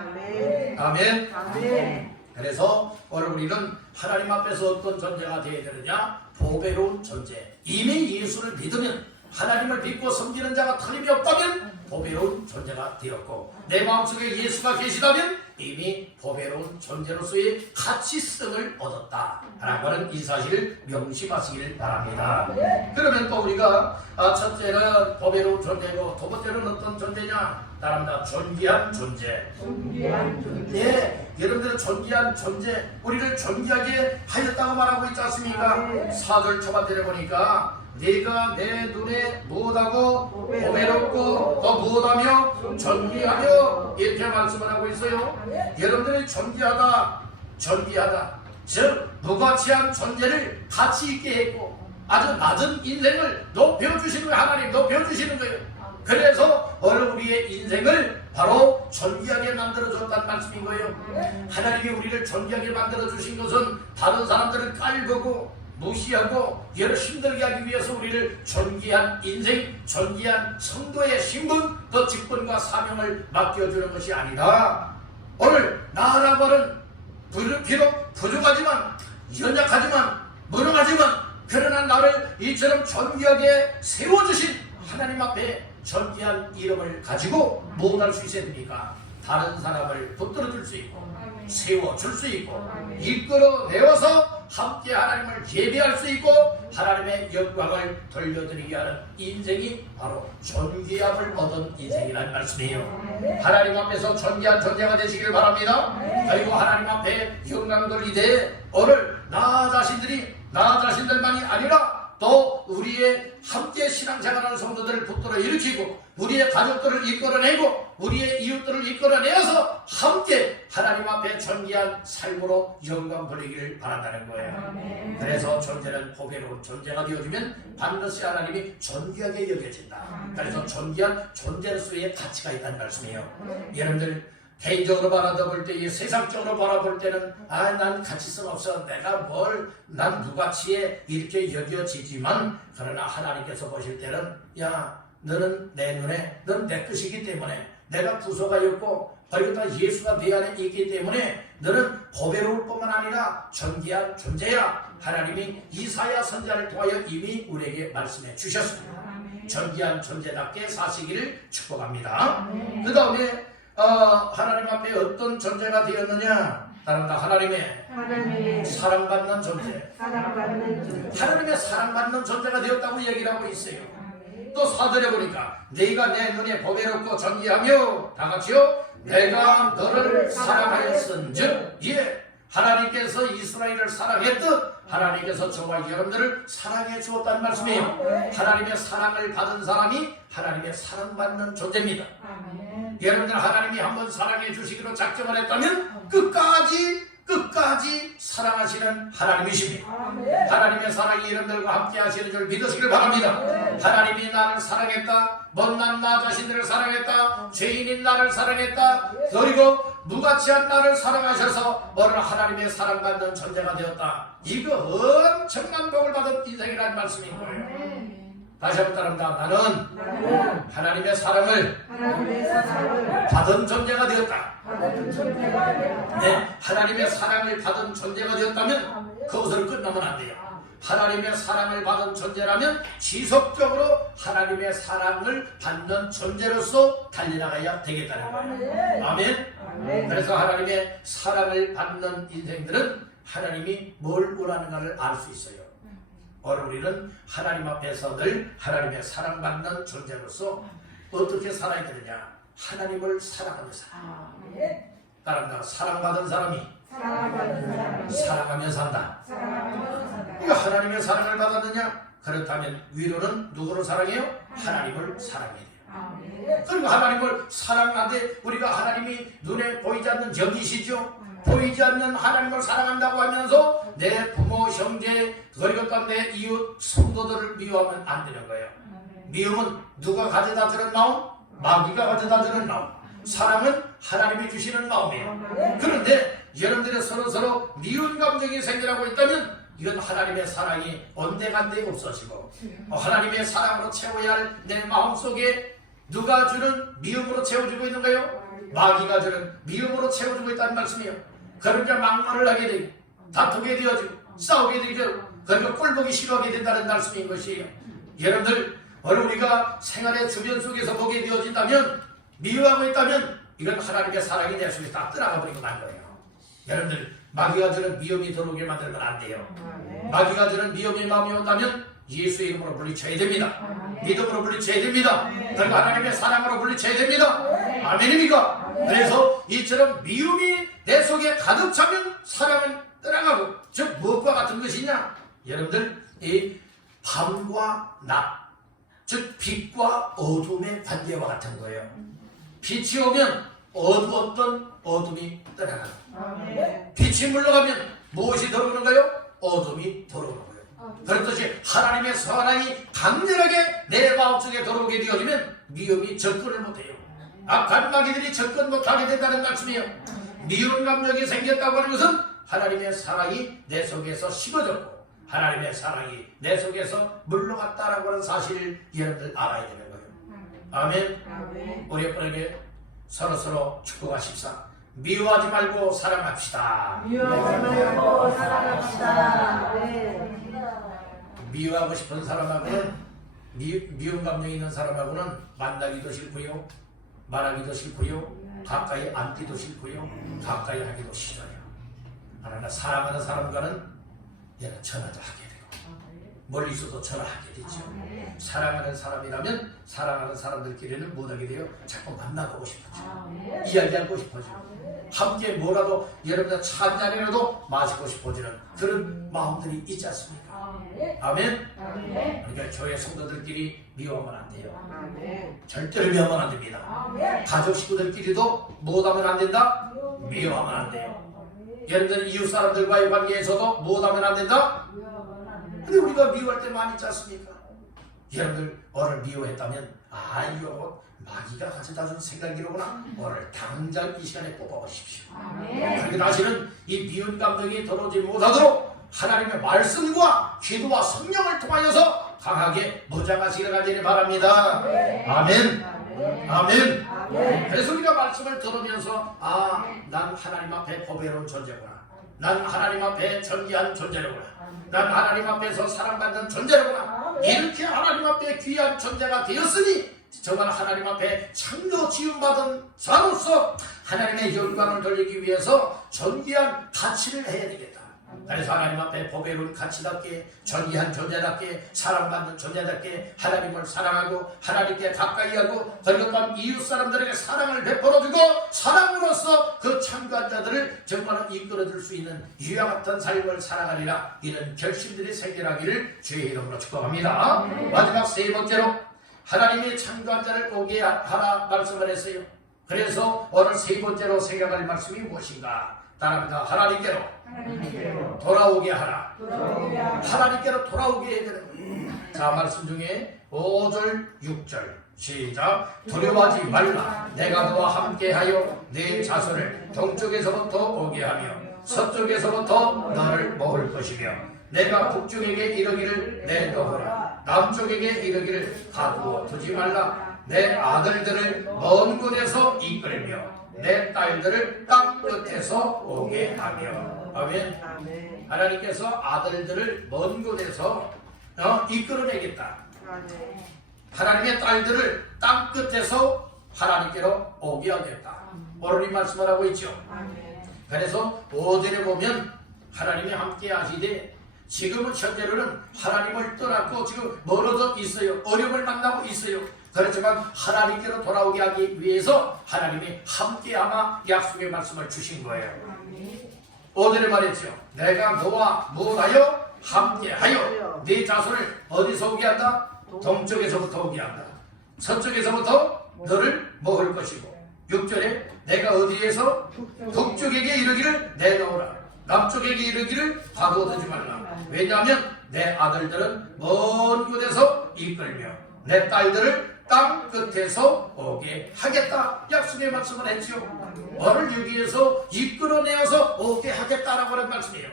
아멘. 그래서 오늘 우리는 하나님 앞에서 어떤 존재가 되어야 되느냐? 보배로운 존재. 이미 예수를 믿으면 하나님을 믿고 섬기는 자가 틀림이 없다면 보배로운 존재가 되었고 내 마음속에 예수가 계시다면 이미 보배로운 존재로서의 가치성을 얻었다 라고 하는 이 사실을 명심하시길 바랍니다. 그러면 또 우리가 첫째는 보배로운 존재고 두 번째는 어떤 존재냐? 따릅니다. 존귀한 존재. 존귀한 존재. 네, 여러분들은 존귀한 존재, 우리를 존귀하게 하였다고 말하고 있지 않습니까? 4절 초반절에 보니까 네가 내 눈에 무엇하고 보배롭고 또 무엇하며 존귀하며 이렇게 말씀을 하고 있어요. 여러분들이 존귀하다 즉 무가치한 존재를 가치 있게 했고 아주 낮은 인생을 높여주시는 거예요. 하나님 높여주시는 거예요. 그래서 오늘 우리의 인생을 바로 존귀하게 만들어줬다는 말씀인 거예요. 하나님이 우리를 존귀하게 만들어주신 것은 다른 사람들을 깔보고 무시하고 여러 힘들게 하기 위해서 우리를 존귀한 인생, 존귀한 성도의 신분, 또 직분과 사명을 맡겨주는 것이 아니라 오늘 나라고 하는 비록 부족하지만 연약하지만 무능하지만 그러나 나를 이처럼 존귀하게 세워주신 하나님 앞에 존귀한 이름을 가지고 무엇할 수 있어야 됩니까? 다른 사람을 붙들어줄 수 있고 세워줄 수 있고 이끌어내어서 함께 하나님을 예배할 수 있고 하나님의 영광을 돌려드리게 하는 인생이 바로 존귀함을 얻은 인생이라는 말씀이에요. 하나님 앞에서 존귀한 존재가 되시길 바랍니다. 그리고 하나님 앞에 영광 돌리되 오늘 나 자신들만이 아니라 또 우리의 함께 신앙생활하는 성도들을 붙들어 일으키고 우리의 가족들을 이끌어내고 우리의 이웃들을 이끌어내어서 함께 하나님 앞에 존귀한 삶으로 영광 돌리기를 바란다는 거예요. 그래서 존재는 보배로운 존재가 되어주면 반드시 하나님이 존귀하게 여겨진다. 그래서 존귀한 존재로서의 가치가 있다는 말씀이에요. 여러분들 개인적으로 바라볼 때, 세상적으로 바라볼 때는 난 가치성 없어, 난 무가치에 이렇게 여겨지지만, 그러나 하나님께서 보실 때는 너는 내 눈에, 넌 내 것이기 때문에, 내가 구속하였고 그리고 또 예수가 네 안에 있기 때문에 너는 보배로울 뿐만 아니라 존귀한 존재야. 하나님이 이사야 선지자를 통하여 이미 우리에게 말씀해 주셨습니다. 존귀한 존재답게 사시기를 축복합니다. 그 다음에 하나님 앞에 어떤 존재가 되었느냐? 따른다. 하나님의 사랑받는 존재. 하나님의 사랑받는 존재가 되었다고 얘기를 하고 있어요. 또 4절에 보니까 네가 내 눈에 보배롭고 존귀하며, 다 같이요, 내가 너를 사랑하였은즉, 하나님께서 이스라엘을 사랑했듯 하나님께서 저와 여러분들을 사랑해 주었다는 말씀이에요. 하나님의 사랑을 받은 사람이 하나님의 사랑받는 존재입니다. 여러분들 하나님이 한번 사랑해 주시기로 작정을 했다면 끝까지 사랑하시는 하나님이십니다. 하나님의 사랑이 여러분들과 함께 하시는 줄 믿으시길 바랍니다. 하나님이 나를 사랑했다, 못난 나 자신들을 사랑했다, 죄인인 나를 사랑했다, 그리고 무가치한 나를 사랑하셔서 오늘 하나님의 사랑받는 존재가 되었다. 이거 엄청난 복을 받은 인생이라는 말씀인 거예요. 다시 한번 따릅니다. 나는 하나님의 사랑을 받은 존재가 되었다. 네, 하나님의 사랑을 받은 존재가 되었다면 그것으로 끝나면 안 돼요. 하나님의 사랑을 받은 존재라면 지속적으로 하나님의 사랑을 받는 존재로서 달려나가야 되겠다는 거예요. 아멘. 그래서 하나님의 사랑을 받는 인생들은 하나님이 뭘 원하는가를 알 수 있어요. 오늘 우리는 하나님 앞에서 늘 하나님의 사랑받는 존재로서 어떻게 살아야 되느냐? 하나님을 사랑하며 살아. 따라합니다. 사랑받은 사람이 사랑하며 산다. 이거 하나님의 사랑을 받았느냐? 그렇다면 위로는 누구를 사랑해요? 하나님을 사랑해야 돼요. 그리고 하나님을 사랑하되 우리가 하나님이 눈에 보이지 않는 영이시죠? 보이지 않는 하나님을 사랑한다고 하면서 내 부모, 형제, 그리고 또 내 이웃, 성도들을 미워하면 안 되는 거예요. 미움은 누가 가져다 주는 마음? 마귀가 가져다 주는 마음. 사랑은 하나님이 주시는 마음이에요. 그런데 여러분들의 서로 미운 감정이 생겨나고 있다면 이건 하나님의 사랑이 온데간데 없어지고 하나님의 사랑으로 채워야 할 내 마음속에 누가 주는 미움으로 채워주고 있는가요? 마귀가 주는 미움으로 채워주고 있다는 말씀이에요. 그러니까 막말을 하게 되고 다투게 되어지고 싸우게 되고 그러니까 꼴보기 싫어하게 된다는 말씀인 것이에요. 여러분들 오늘 우리가 생활의 주변 속에서 보게 되어진다면 미워하고 있다면 이건 하나님의 사랑이 내 속에 다 떠나가 버리고 만 거예요. 여러분들 마귀가 주는 미움이 들어오게 만들면 안 돼요. 마귀가 주는 미움의 마음이 온다면 예수의 이름으로 물리쳐야 됩니다. 믿음으로 물리쳐야 됩니다. 그리고 하나님의 사랑으로 물리쳐야 됩니다. 아멘입니까? 그래서 이처럼 미움이 내 속에 가득 차면 사랑은 떠나가고, 즉 무엇과 같은 것이냐? 여러분들 이 밤과 낮, 즉 빛과 어둠의 관계와 같은 거예요. 빛이 오면 어두웠던 어둠이 떠나가고, 빛이 물러가면 무엇이 들어오는가요? 어둠이 들어오는 거예요. 그렇듯이 하나님의 사랑이 강렬하게 내 마음속에 들어오게 되어지면 미움이 접근을 못해요. 악한 마귀들이 접근 못하게 된다는 말씀이에요. 미운 감정이 생겼다고 하는 것은 하나님의 사랑이 내 속에서 식어졌고 하나님의 사랑이 내 속에서 물러갔다라고 하는 사실을 여러분들 알아야 되는 거예요. 아멘. 우리 여러분에게 서로 축복하십사. 미워하지 말고 사랑합시다. 미워하고 싶은 사람하고는 미운 감정이 있는 사람하고는 만나기도 싫고요, 말하기도 싫고요, 가까이 앉기도 싫고요, 가까이 하기도 싫어요. 그러나 사랑하는 사람과는 얘가 전화도 하게 되고 멀리서도 전화하게 되죠. 사랑하는 사람이라면 사랑하는 사람들끼리는 못하게 돼요. 자꾸 만나보고 싶어져, 이야기하고 싶어져, 함께 뭐라도 여러분들 차 한잔이라도 마시고 싶어지는 그런 마음들이 있지 않습니까? 아멘. 그러니까 교회 성도들끼리 미워하면 안 돼요. 절대로 미워하면 안 됩니다. 가족 식구들끼리도 못하면 안 된다. 미워하면 안 돼요. 여러분들 이웃 사람들과의 관계에서도 무엇하면 안 된다? 근데 우리가 미워할 때 많이 있지 않습니까? 여러분들 오늘 미워했다면 이거 마귀가 가져다 준 생각이로구나. 오늘 당장 이 시간에 뽑아보십시오. 그리고 다시는 이 미운 감정이 들어오지 못하도록 하나님의 말씀과 기도와 성령을 통하여서 강하게 무장하시기를 간절히 바랍니다. 아멘. 아멘. 그래서 우리가 말씀을 들으면서 난 하나님 앞에 보배로운 존재구나. 난 하나님 앞에 존귀한 존재로구나. 난 하나님 앞에서 사랑받는 존재로구나. 이렇게 하나님 앞에 귀한 존재가 되었으니 정말 하나님 앞에 창조 지음받은 자로서 하나님의 영광을 돌리기 위해서 존귀한 가치를 해야 되겠다. 그래서 하나님 앞에 보배로운 가치답게 존귀한 존재답게 사랑받는 존재답게 하나님을 사랑하고 하나님께 가까이 하고 그리고 또한 이웃 사람들에게 사랑을 베풀어주고 사랑으로서 그 참가한 자들을 정말 이끌어줄 수 있는 유아 같은 삶을 살아가리라. 이런 결심들이 생겨나기를 주의 이름으로 축복합니다. 마지막 세 번째로 하나님이 창조한 자를 오게 하라 말씀을 했어요. 그래서 오늘 세 번째로 생각할 말씀이 무엇인가? 따라합니다. 하나님께로 돌아오게 하라. 하나님께로 돌아오게 해야 되는 거예요. 자, 말씀 중에 5절 6절 시작. 두려워하지 말라. 내가 너와 함께하여 네 자손을 동쪽에서부터 오게 하며 서쪽에서부터 너를 모을 것이며 내가 북쪽에게 이르기를 내놓으라. 남쪽에게 이르기를 가두어 두지 말라. 내 아들들을 먼 곳에서 이끌며 내 딸들을 땅 끝에서 오게 하며. 아멘. 하나님께서 아들들을 먼 곳에서 이끌어내겠다. 하나님의 딸들을 땅 끝에서 하나님께로 오게 하겠다. 오늘 이 말씀을 하고 있죠. 그래서 5절에 보면 하나님이 함께 하시되 지금은 현재로는 하나님을 떠났고 지금 멀어져 있어요. 어려움을 만나고 있어요. 그렇지만 하나님께로 돌아오게 하기 위해서 하나님이 함께하마 약속의 말씀을 주신 거예요. 5절에 말했죠. 내가 너와 무엇하여 함께하여 네 자손을 어디서 오게 한다? 동쪽에서부터 오게 한다. 서쪽에서부터 너를 먹을 것이고 6절에 내가 어디에서 북쪽에게 이르기를 내놓으라. 남쪽에게 이르기를 가두어두지 말라. 왜냐하면 내 아들들은 먼 곳에서 이끌며 내 딸들을 땅 끝에서 오게 하겠다. 약속의 말씀을 했죠. 너를 여기에서 이끌어내어서 오게 하겠다라고 하는 말씀이에요.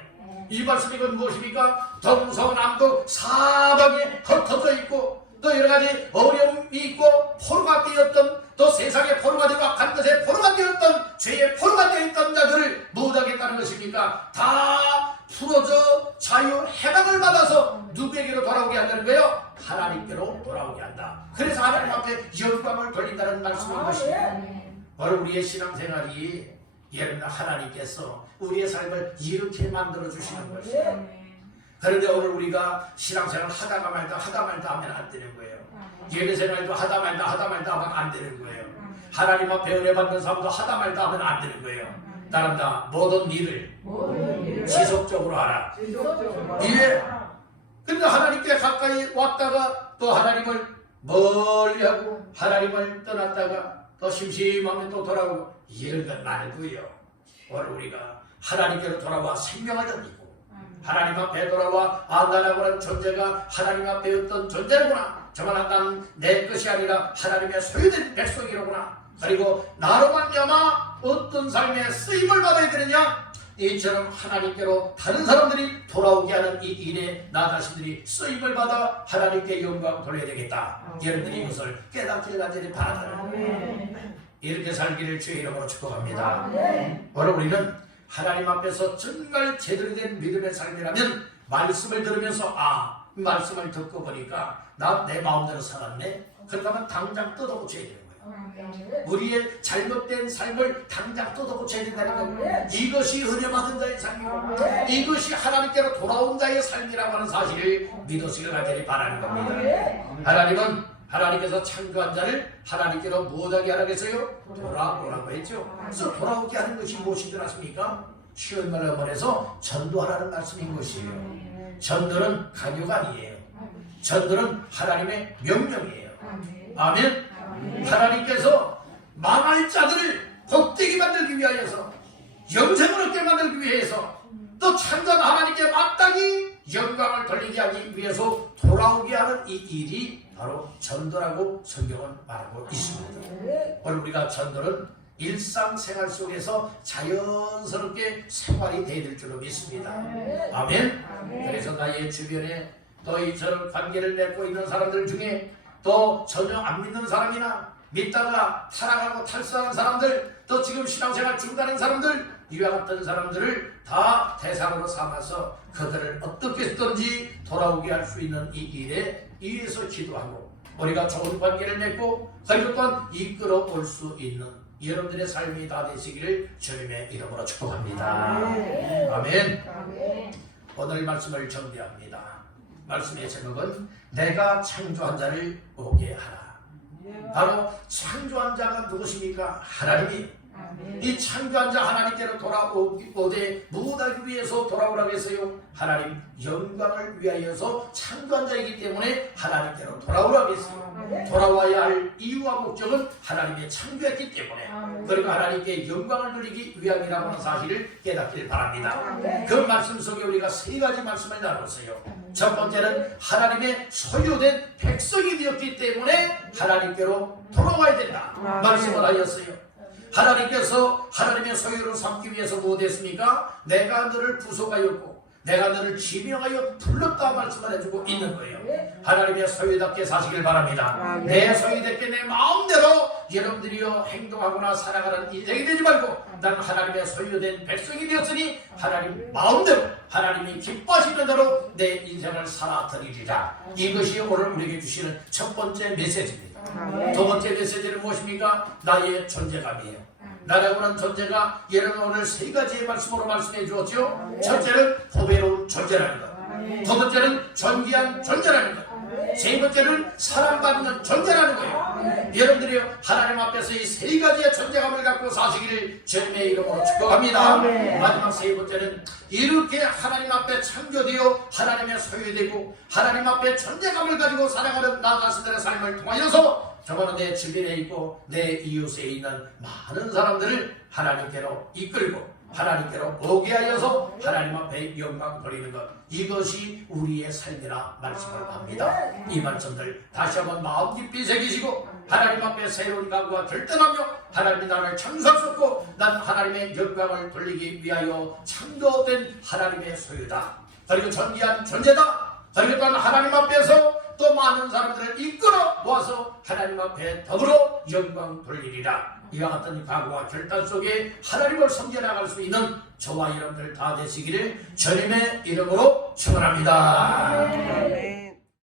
이 말씀이 무엇입니까? 동서남북 사방에 흩어져 있고 또 여러 가지 어려움이 있고 포로가 되었던 또 세상의 포로가 되고 악한 것에 포로가 되었던 죄의 포로가 되었던 자들을 무엇하겠다는 것입니까? 다 풀어져 자유 해방을 받아서 누구에게로 돌아오게 한다는 거예요? 하나님께로 돌아오게 한다. 그래서 하나님 앞에 영광을 돌린다는 말씀인 것이에요. 바로 우리의 신앙생활이 여러분 하나님께서 우리의 삶을 이렇게 만들어 주시는 것이에요. 그런데 오늘 우리가 신앙생활 하다가 말다 하면 안 되는 거예요. 예배생활도 하다 말다 하면 안 되는 거예요. 하나님 앞에 은혜받는 삶도 하다 말다 하면 안 되는 거예요. 따른다. 모든 일을 지속적으로 하라. 예. 근데 하나님께 가까이 왔다가 또 하나님을 멀리하고 하나님을 떠났다가 또 심심하면 또 돌아오고 이런 건 말고요. 오늘 우리가 하나님께로 돌아와 생명을 얻고 하나님 앞에 돌아와 나라고 하는 존재가 하나님 앞에 어떤 존재로구나. 정말 난 내 것이 아니라 하나님의 소유된 백성이로구나. 그리고 나로 말미암아 어떤 삶에 쓰임을 받아야 되느냐? 이처럼 하나님께로 다른 사람들이 돌아오게 하는 이 일에 나 자신들이 쓰임을 받아 하나님께 영광 돌려야 되겠다. 여러분들이 이것을 깨닫기를 간절히 바랍니다. 이렇게 살기를 주의 이름으로 축복합니다. 오늘 우리는 하나님 앞에서 정말 제대로 된 믿음의 삶이라면 말씀을 들으면서 말씀을 듣고 보니까 나 내 마음대로 살았네. 그렇다면 당장 뜯어고쳐야 되는 거예요. 우리의 잘못된 삶을 당장 뜯어고쳐야 된다는 거예요. 이것이 은혜받은 자의 삶이고 이것이 하나님께로 돌아온 자의 삶이라고 하는 사실을 믿으시길 간절히 바라는 겁니다. 하나님은 하나님께서 창조한 자를 하나님께로 무엇하게 하라겠어요? 돌아오라고 했죠. 그래서 돌아오게 하는 것이 무엇인 줄 아십니까? 쉬운 말로 말해서 전도하라는 말씀인 것이에요. 전도는 강요가 아니에요. 전도는 하나님의 명령이에요. 아멘. 하나님께서 망할 자들을 복되게 만들기 위하여서 영생을 얻게 만들기 위해서 또 창조한 하나님께 마땅히 영광을 돌리게 하기 위해서 돌아오게 하는 이 일이 바로 전도라고 성경은 말하고 있습니다. 오늘 우리가 전도는 일상생활 속에서 자연스럽게 생활이 되어야 될 줄로 믿습니다. 아멘. 그래서 나의 주변에 또 이처럼 관계를 맺고 있는 사람들 중에 또 전혀 안 믿는 사람이나 믿다가 타락하고 탈수하는 사람들, 또 지금 신앙생활 중단한 사람들, 이와 같은 사람들을 다 대상으로 삼아서 그들을 어떻게 해서든지 돌아오게 할 수 있는 이 일에 위해서 기도하고 우리가 좋은 관계를 맺고 그리고 또한 이끌어 올 수 있는 여러분들의 삶이 다 되시기를 주님의 이름으로 축복합니다. 아멘. 오늘 말씀을 정리합니다. 말씀의 제목은 내가 창조한 자를 오게 하라. 바로 창조한 자가 누구십니까? 하나님이. 이 창조한 자 하나님께로 돌아오되 무엇하기 위해서 돌아오라고 했어요? 하나님 영광을 위하여서 창조한 자이기 때문에 하나님께로 돌아오라고 했어요. 돌아와야 할 이유와 목적은 하나님의 창조했기 때문에, 그리고 하나님께 영광을 누리기 위함이라고 하는 사실을 깨닫길 바랍니다. 그 말씀 속에 우리가 세 가지 말씀을 나눴어요. 첫 번째는 하나님의 소유된 백성이 되었기 때문에 하나님께로 돌아와야 된다 말씀을 하였어요. 하나님께서 하나님의 소유를 삼기 위해서 무엇했습니까? 내가 너를 부속하였고 내가 너를 지명하여 불렀다 말씀을 해주고 있는 거예요. 하나님의 소유답게 사시길 바랍니다. 내 소유답게 내 마음대로 여러분들이요 행동하거나 살아가는 인생이 되지 말고 나는 하나님의 소유된 백성이 되었으니 하나님 마음대로 하나님이 기뻐하시는 대로 내 인생을 살아드리리라. 이것이 오늘 우리에게 주시는 첫 번째 메시지입니다. 두 번째 메시지는 무엇입니까? 나의 존재감이에요. 나라고 하는 존재가 여러분 오늘 세 가지의 말씀으로 말씀해 주었죠. 첫째는 보배로운 존재라는 것, 두 번째는 존귀한 존재라는 것, 세 번째는 사랑받는 존재라는 거예요. 여러분들이 하나님 앞에서 이 세 가지의 존재감을 갖고 사시기를 주님의 이름으로 축복합니다. 마지막 세 번째는 이렇게 하나님 앞에 창조되어 하나님의 소유되고 하나님 앞에 존재감을 가지고 살아가는 나 자신들의 삶을 통하여서 저번에 내 주변에 있고 내 이웃에 있는 많은 사람들을 하나님께로 이끌고 하나님께로 오게 하여서 하나님 앞에 영광 돌리는 것, 이것이 우리의 삶이라 말씀을 합니다. 이 말씀들 다시 한번 마음 깊이 새기시고 하나님 앞에 새로운 각오와 결단하며 하나님이 나를 창조하셨고 난 하나님의 영광을 돌리기 위하여 창조된 하나님의 소유다, 그리고 존귀한 존재다, 그리고 또한 하나님 앞에서 또 많은 사람들을 이끌어 모아서 하나님 앞에 더불어 영광 돌리리라. 이와 같은 각오와 결단 속에 하나님을 섬겨나갈 수 있는 저와 여러분들 다 되시기를 주님의 이름으로 축원합니다.